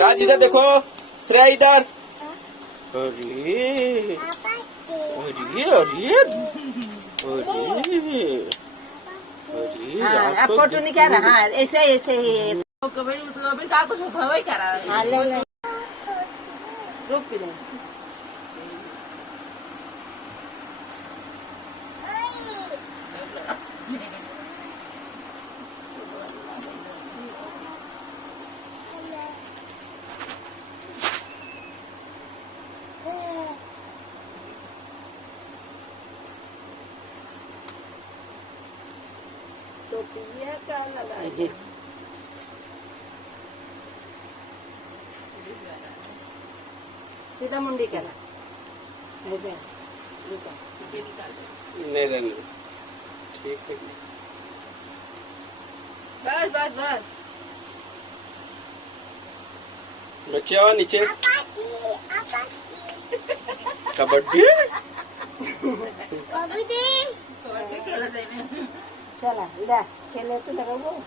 राज इधर देखो, श्रेया इधर। अरे अरे अरे अरे अब फोटो नहीं क्या रहा। हाँ ऐसे ऐसे कभी का कुछ भवाई कर रहा है। हाँ ले ले रुक भी नहीं। तो पिया का लगा सीधा मुंडी करा। नहीं ठीक है। बस बस बस बच्चे आओ नीचे। कबड्डी चला इधर खेले तो लगा वो।